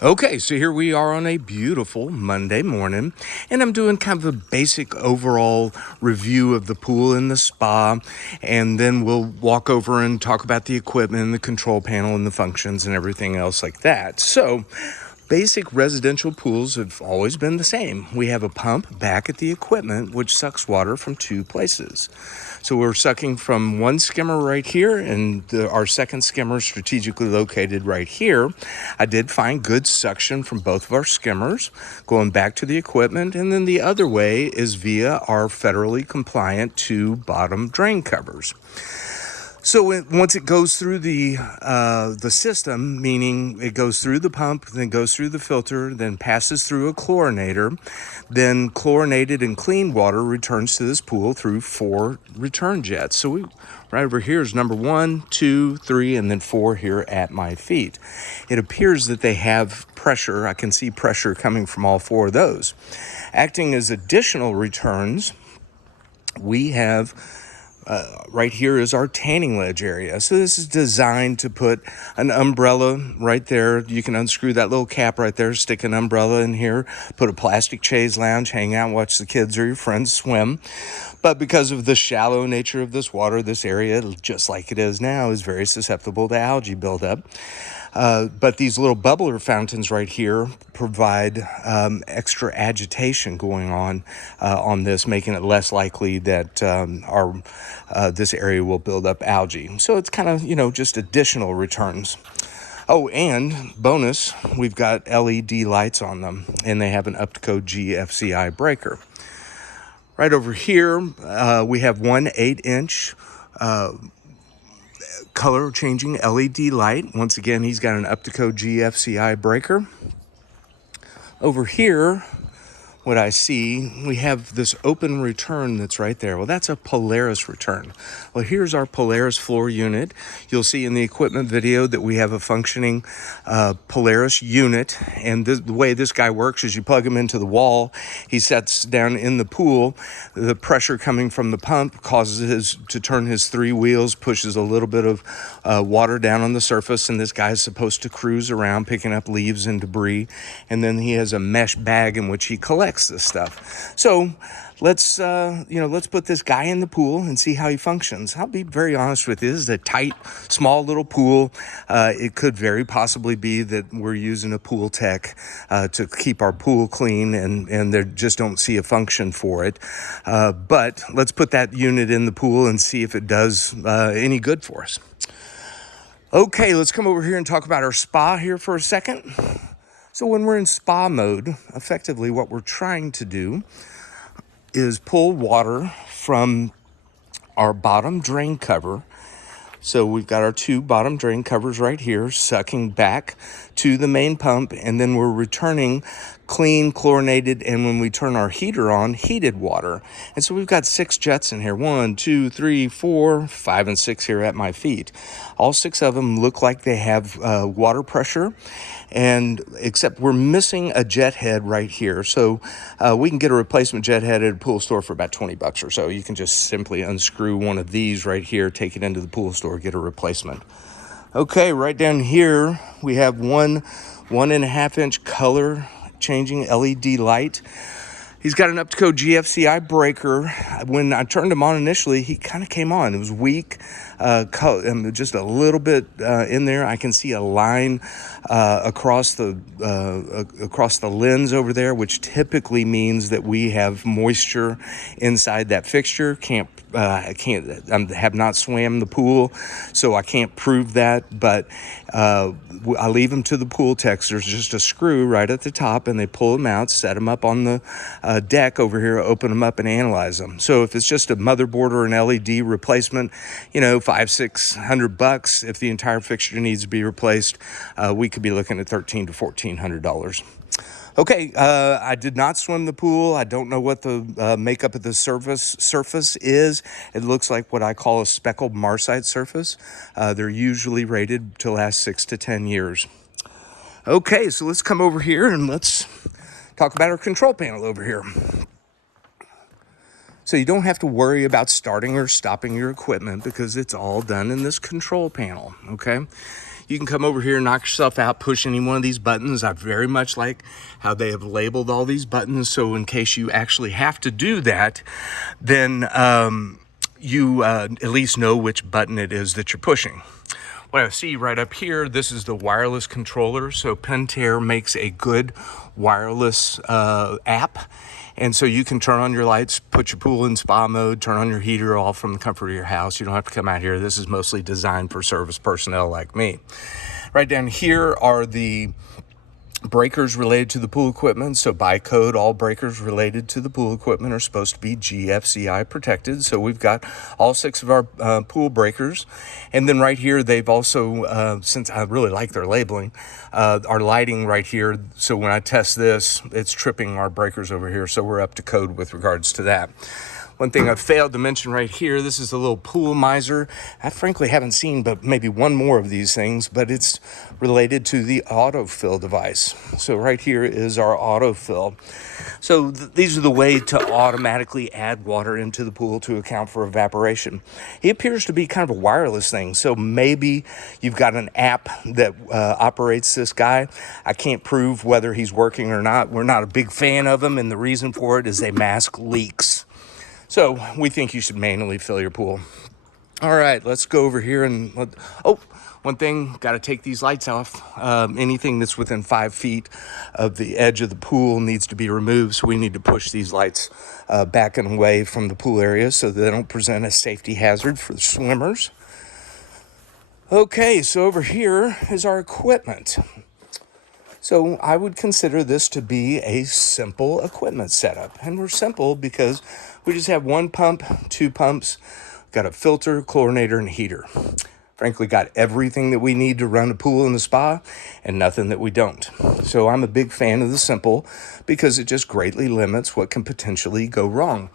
Okay, so here we are on a beautiful Monday morning, and I'm doing kind of a basic overall review of the pool and the spa, and then we'll walk over and talk about the equipment and the control panel and the functions and everything else like that. So, basic residential pools have always been the same. We have a pump back at the equipment which sucks water from two places. So we're sucking from one skimmer right here, and our second skimmer strategically located right here. I did find good suction from both of our skimmers going back to the equipment, and then the other way is via our federally compliant two bottom drain covers. So once it goes through the system, meaning it goes through the pump, then goes through the filter, then passes through a chlorinator, then chlorinated and clean water returns to this pool through 4 return jets. So right over here is number 1, 2, 3, and then 4 here at my feet. It appears that they have pressure. I can see pressure coming from all 4 of those. Acting as additional returns, we have right here is our tanning ledge area. So this is designed to put an umbrella right there. You can unscrew that little cap right there, stick an umbrella in here, put a plastic chaise lounge, hang out, watch the kids or your friends swim. But because of the shallow nature of this water, this area, just like it is now, is very susceptible to algae buildup. But these little bubbler fountains right here provide extra agitation going on this, making it less likely that this area will build up algae. So it's kind of, just additional returns. Oh, and bonus, we've got LED lights on them, and they have an UPTCO GFCI breaker. Right over here, we have one 8-inch color changing LED light. Once again, he's got an UPTCO GFCI breaker. Over here, what I see, we have this open return that's right there. Well, that's a Polaris return. Well, here's our Polaris floor unit. You'll see in the equipment video that we have a functioning Polaris unit. And the way this guy works is you plug him into the wall. He sets down in the pool. The pressure coming from the pump causes to turn his 3 wheels, pushes a little bit of water down on the surface. And this guy is supposed to cruise around picking up leaves and debris. And then he has a mesh bag in which he collects this stuff. So let's put this guy in the pool and see how he functions. I'll be very honest with you. This is a tight, small little pool. It could very possibly be that we're using a pool tech to keep our pool clean, and they just don't see a function for it. But let's put that unit in the pool and see if it does any good for us. Okay, let's come over here and talk about our spa here for a second. So when we're in spa mode, effectively what we're trying to do is pull water from our bottom drain cover. So we've got our 2 bottom drain covers right here, sucking back to the main pump, and then we're returning clean, chlorinated, and when we turn our heater on, heated water. And so we've got 6 jets in here. 1, 2, 3, 4, 5, and 6 here at my feet. All 6 of them look like they have water pressure, and except we're missing a jet head right here. So we can get a replacement jet head at a pool store for about $20 or so. You can just simply unscrew one of these right here, take it into the pool store, get a replacement. Okay, right down here we have one 1.5-inch color changing LED light. He's got an UPTCO GFCI breaker. When I turned him on initially, he kind of came on. It was weak, just a little bit in there. I can see a line across the lens over there, which typically means that we have moisture inside that fixture. I have not swam the pool, so I can't prove that, but I leave them to the pool techs. There's just a screw right at the top, and they pull them out, set them up on the deck over here, open them up, and analyze them. So if it's just a motherboard or an LED replacement, $500-600. If the entire fixture needs to be replaced, we could be looking at $1,300 to $1,400. Okay, I did not swim the pool. I don't know what the makeup of the surface is. It looks like what I call a speckled marsite surface. They're usually rated to last 6 to 10 years. Okay, so let's come over here and let's talk about our control panel over here. So you don't have to worry about starting or stopping your equipment because it's all done in this control panel, okay? You can come over here, knock yourself out, push any one of these buttons. I very much like how they have labeled all these buttons, so in case you actually have to do that, then you at least know which button it is that you're pushing. What I see right up here, this is the wireless controller. So Pentair makes a good wireless app. And so you can turn on your lights, put your pool in spa mode, turn on your heater all from the comfort of your house. You don't have to come out here. This is mostly designed for service personnel like me. Right down here are the breakers related to the pool equipment. So by code, all breakers related to the pool equipment are supposed to be GFCI protected. So we've got all 6 of our pool breakers. And then right here, they've also, since I really like their labeling, our lighting right here. So when I test this, it's tripping our breakers over here. So we're up to code with regards to that. One thing I failed to mention right here, this is a little pool miser. I frankly haven't seen but maybe one more of these things, but it's related to the autofill device. So right here is our autofill. So these are the way to automatically add water into the pool to account for evaporation. It appears to be kind of a wireless thing. So maybe you've got an app that operates this guy. I can't prove whether he's working or not. We're not a big fan of them, and the reason for it is they mask leaks. So we think you should manually fill your pool. All right, let's go over here and one thing, got to take these lights off. Anything that's within 5 feet of the edge of the pool needs to be removed. So we need to push these lights back and away from the pool area so they don't present a safety hazard for the swimmers. Okay, so over here is our equipment. So I would consider this to be a simple equipment setup. And we're simple because we just have 1 pump, 2 pumps, got a filter, chlorinator, and heater. Frankly, got everything that we need to run a pool in the spa and nothing that we don't. So I'm a big fan of the simple because it just greatly limits what can potentially go wrong.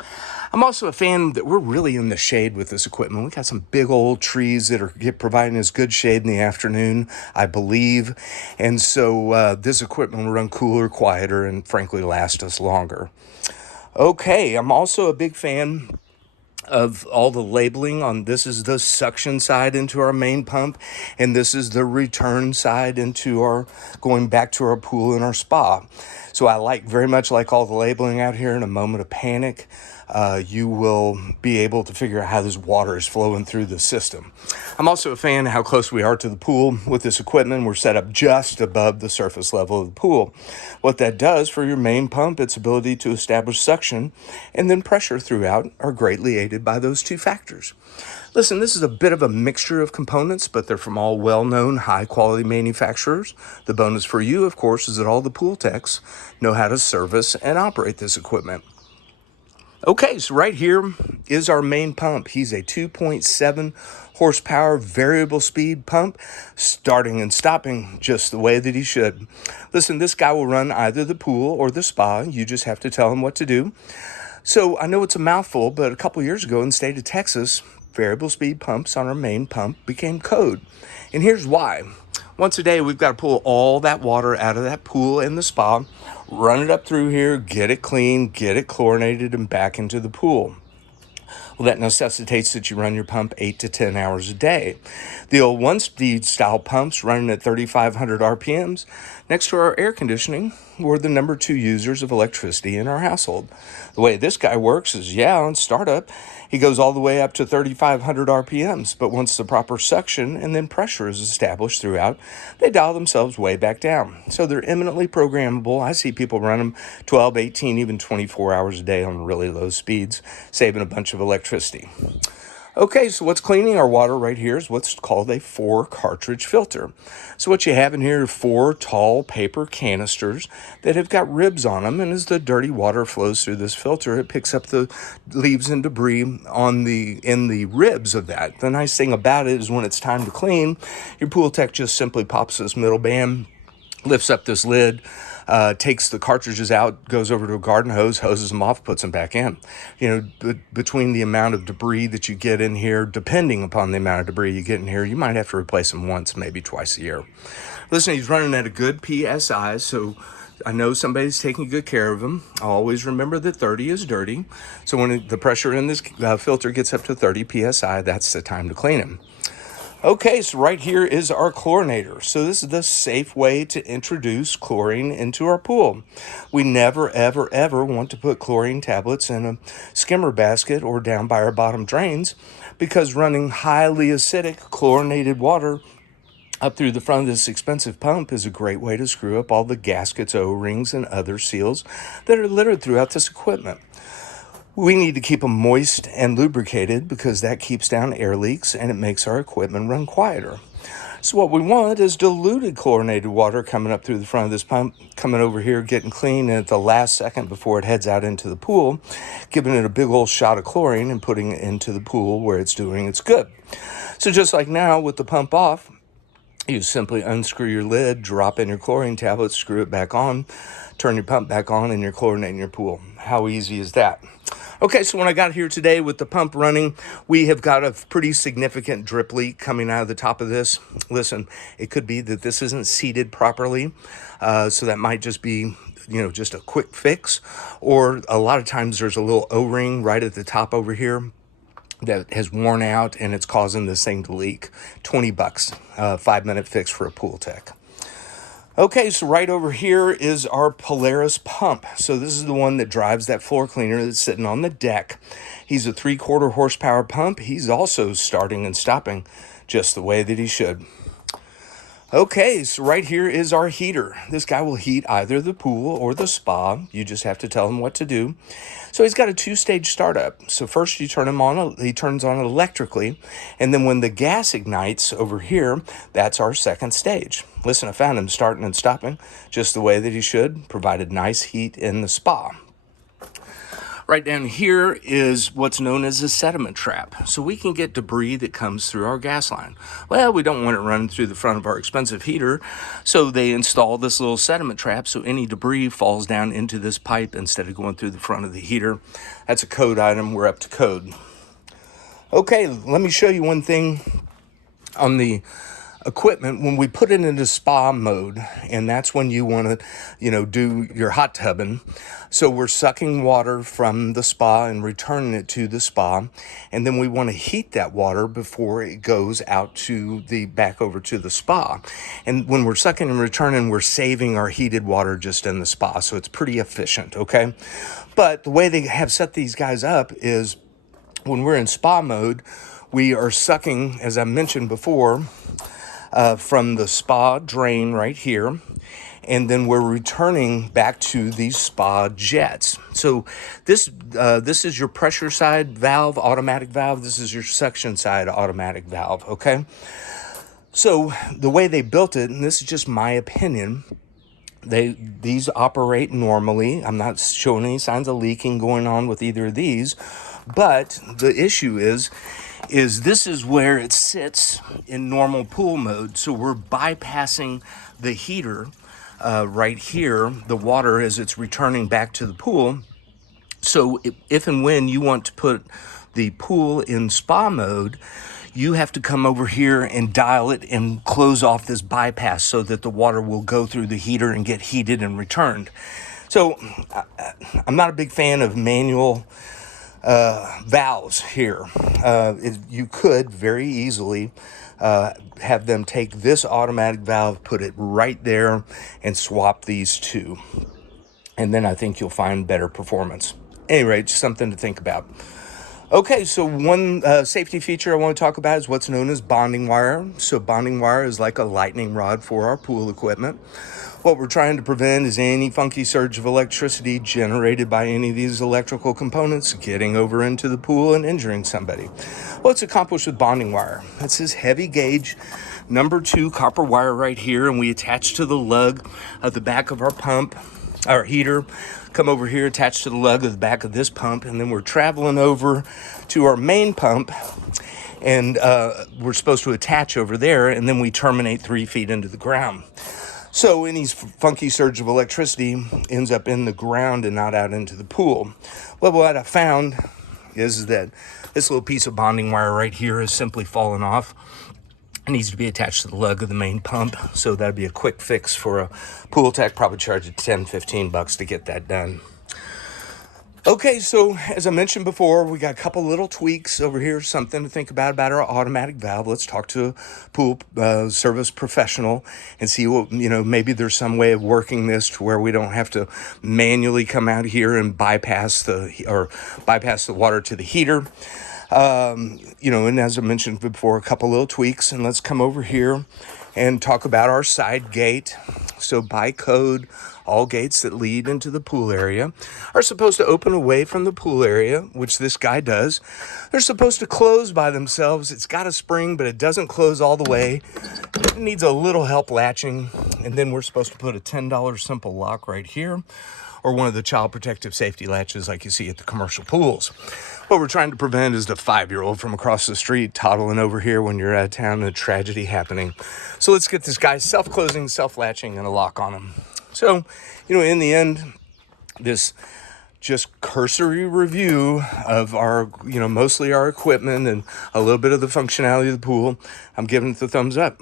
I'm also a fan that we're really in the shade with this equipment. We got some big old trees that are providing us good shade in the afternoon, I believe. And so this equipment will run cooler, quieter, and frankly last us longer. Okay, I'm also a big fan of all the labeling on this is the suction side into our main pump, and this is the return side into our going back to our pool and our spa. So I very much like all the labeling out here. In a moment of panic, you will be able to figure out how this water is flowing through the system. I'm also a fan of how close we are to the pool with this equipment. We're set up just above the surface level of the pool. What that does for your main pump, its ability to establish suction and then pressure throughout, are greatly aided by those 2 factors. Listen, this is a bit of a mixture of components, but they're from all well-known, high-quality manufacturers. The bonus for you, of course, is that all the pool techs know how to service and operate this equipment. Okay, so right here is our main pump. He's a 2.7 horsepower variable speed pump, starting and stopping just the way that he should. Listen, this guy will run either the pool or the spa. You just have to tell him what to do. So I know it's a mouthful, but a couple years ago in the state of Texas, variable speed pumps on our main pump became code. And here's why. Once a day, we've got to pull all that water out of that pool and the spa, run it up through here, get it clean, get it chlorinated, and back into the pool. Well, that necessitates that you run your pump 8 to 10 hours a day. The old one-speed style pumps running at 3,500 RPMs next to our air conditioning were the number 2 users of electricity in our household. The way this guy works is, on startup, he goes all the way up to 3,500 RPMs, but once the proper suction and then pressure is established throughout, they dial themselves way back down. So they're eminently programmable. I see people run them 12, 18, even 24 hours a day on really low speeds, saving a bunch of electricity. Okay, so what's cleaning our water right here is what's called a 4-cartridge filter. So what you have in here are 4 tall paper canisters that have got ribs on them, and as the dirty water flows through this filter, it picks up the leaves and debris in the ribs of that. The nice thing about it is when it's time to clean, your pool tech just simply pops this middle band, lifts up this lid, takes the cartridges out, goes over to a garden hose, hoses them off, puts them back in. Between the amount of debris that you get in here, depending upon the amount of debris you get in here, you might have to replace them once, maybe twice a year. Listen, he's running at a good PSI, so I know somebody's taking good care of him. I always remember that 30 is dirty. So when the pressure in this filter gets up to 30 PSI, that's the time to clean him. Okay, so right here is our chlorinator. So this is the safe way to introduce chlorine into our pool. We never, ever, ever want to put chlorine tablets in a skimmer basket or down by our bottom drains, because running highly acidic chlorinated water up through the front of this expensive pump is a great way to screw up all the gaskets, O-rings, and other seals that are littered throughout this equipment. We need to keep them moist and lubricated because that keeps down air leaks and it makes our equipment run quieter. So what we want is diluted chlorinated water coming up through the front of this pump, coming over here, getting clean, and at the last second before it heads out into the pool, giving it a big old shot of chlorine and putting it into the pool where it's doing its good. So just like now with the pump off, you simply unscrew your lid, drop in your chlorine tablets, screw it back on, turn your pump back on, and you're chlorinating your pool. How easy is that? Okay, so when I got here today with the pump running, we have got a pretty significant drip leak coming out of the top of this. Listen, it could be that this isn't seated properly, so that might just be, just a quick fix. Or a lot of times there's a little O-ring right at the top over here that has worn out and it's causing this thing to leak. $20, 5-minute fix for a pool tech. Okay, so right over here is our Polaris pump. So this is the one that drives that floor cleaner that's sitting on the deck. He's a 3/4 horsepower pump. He's also starting and stopping just the way that he should. Okay, so right here is our heater. This guy will heat either the pool or the spa. You just have to tell him what to do. So he's got a 2-stage startup. So first you turn him on, he turns on electrically, and then when the gas ignites over here, that's our second stage. Listen, I found him starting and stopping just the way that he should, provided nice heat in the spa. Right down here is what's known as a sediment trap. So we can get debris that comes through our gas line. Well, we don't want it running through the front of our expensive heater, so they install this little sediment trap so any debris falls down into this pipe instead of going through the front of the heater. That's a code item. We're up to code. Okay, let me show you one thing on the equipment when we put it into spa mode, and that's when you want to do your hot tubbing. So we're sucking water from the spa and returning it to the spa, and then we want to heat that water before it goes out to the back over to the spa. And when we're sucking and returning, we're saving our heated water just in the spa, so it's pretty efficient. Okay, but the way they have set these guys up is when we're in spa mode, we are sucking, as I mentioned before, from the spa drain right here, and then we're returning back to these spa jets. So this is your pressure side valve, automatic valve. This is your suction side automatic valve, okay? So the way they built it, and this is just my opinion, these operate normally. I'm not showing any signs of leaking going on with either of these, but the issue is this is where it sits in normal pool mode. So we're bypassing the heater right here, the water as it's returning back to the pool. So if and when you want to put the pool in spa mode, you have to come over here and dial it and close off this bypass so that the water will go through the heater and get heated and returned. So I'm not a big fan of manual valves here. You could very easily have them take this automatic valve, put it right there, and swap these two. And then I think you'll find better performance. Anyway, just something to think about. Okay, so one safety feature I want to talk about is what's known as bonding wire. So bonding wire is like a lightning rod for our pool equipment. What we're trying to prevent is any funky surge of electricity generated by any of these electrical components getting over into the pool and injuring somebody. Well, it's accomplished with bonding wire. It's this heavy gauge number 2 copper wire right here, and we attach to the lug of the back of our pump, our heater. Come over here, attach to the lug of the back of this pump, and then we're traveling over to our main pump, and we're supposed to attach over there, and then we terminate 3 feet into the ground. So any funky surge of electricity ends up in the ground and not out into the pool. Well, what I found is that this little piece of bonding wire right here has simply fallen off. It needs to be attached to the lug of the main pump, so that'd be a quick fix for a pool tech. Probably charge you $10-15 to get that done. Okay, so as I mentioned before, we got a couple little tweaks over here, something to think about our automatic valve. Let's talk to a pool service professional and see what, maybe there's some way of working this to where we don't have to manually come out here and bypass the water to the heater. And as I mentioned before, a couple little tweaks, and let's come over here and talk about our side gate. So by code, all gates that lead into the pool area are supposed to open away from the pool area, which this guy does. They're supposed to close by themselves. It's got a spring, but it doesn't close all the way. It needs a little help latching. And then we're supposed to put a $10 simple lock right here, or one of the child protective safety latches like you see at the commercial pools. What we're trying to prevent is the 5-year-old from across the street toddling over here when you're out of town and a tragedy happening. So let's get this guy self-closing, self-latching, and a lock on him. So, in the end, this just cursory review of our, mostly our equipment and a little bit of the functionality of the pool, I'm giving it the thumbs up.